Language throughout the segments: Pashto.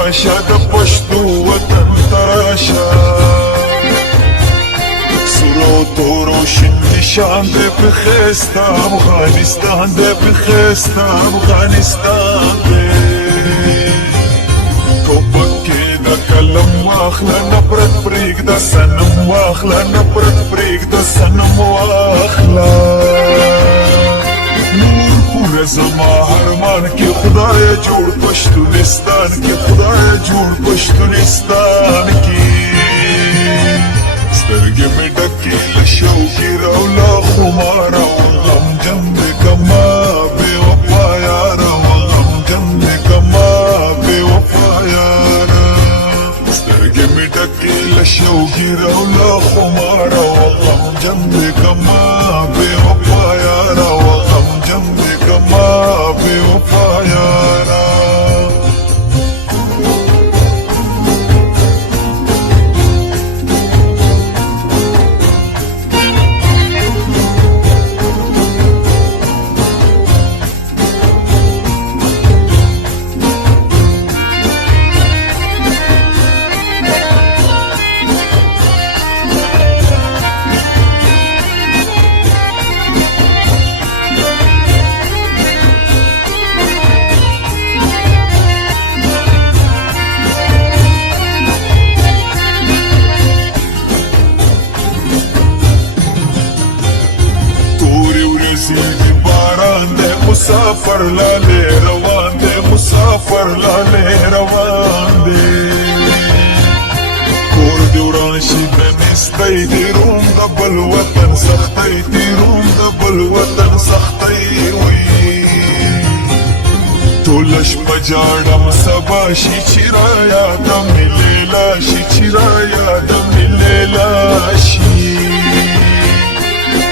راشه د پښتو وطن تراشه سرو تورو شین نشان دې په ښایسته افغانستان دې په ښایسته افغانستان دې ټوپک کې د قلم واخله نفرت پرېږده صنم واخله نفرت پرېږده صنم واخله نور پوره زما هرمان کې خدای جوړ پښتونستان کې خدای جوړ پښتونستان کې سترګې مې ډکې له شوقي راوله خماره غمجن دې کما بې وفا یاره غمجن دې کما بې وفا یاره سترګې مې ډکې له شوقي راوله خماره غمجن دې کما بې وفا یاره غمجن دې کما بې وفا یاره مسافر لاله روان دے مسافر لاله روان دے کور دی وران شي د نستۍ دی روم د بل وطن سختۍ دی روم د بل وطن سختۍ وي ټول شپه جاړم سبا شي چې را یاده مې لیلا شي چې را یاده مې لیلا شي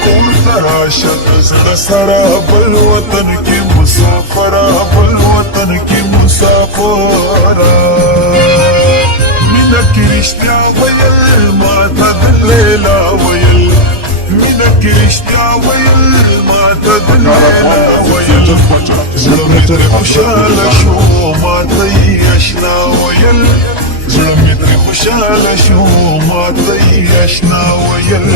کور تراشه زړه سره بل وطن کې مسافره بل وطن کې مسافره مینه کې رښتیا ویل ماته د لیلا ویل مینه کې رښتیا ویل ماته د لیلا ویل زړه مې ترې خوشحاله شو ماته یې اشنا ویل زړه مې ترې خوشحاله شو ماته یې اشنا ویل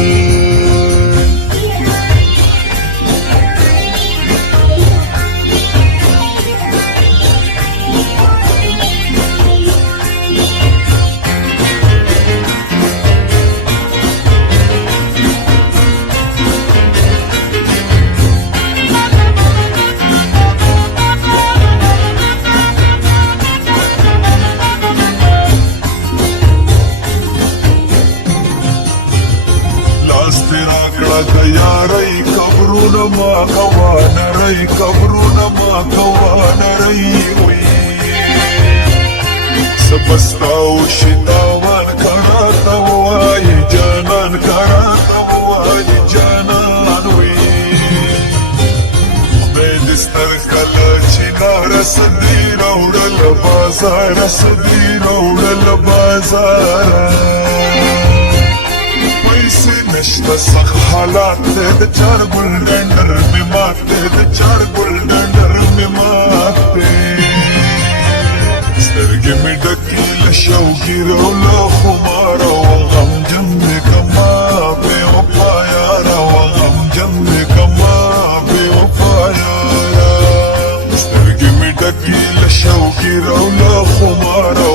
یارای کبرونه ما کوانه رای کبرونه ما کوانه رای وی سبستاو شتاوان کراتا وای جانان کراتا وای جانان وی خدای دستر کلا چی نارسدی روڑل بازار رسدی روڑل بازار نشته سخت حالات دی د چار ګل ډنډر مې مات دی د چار ګل ډنډر مې مات دی سترګې مې ډکې له شوقي راوله خماره غمجن دې کما بې وفا یاره غمجن دې کما بې وفا یاره سترګې مې ډکې له شوقي راوله خماره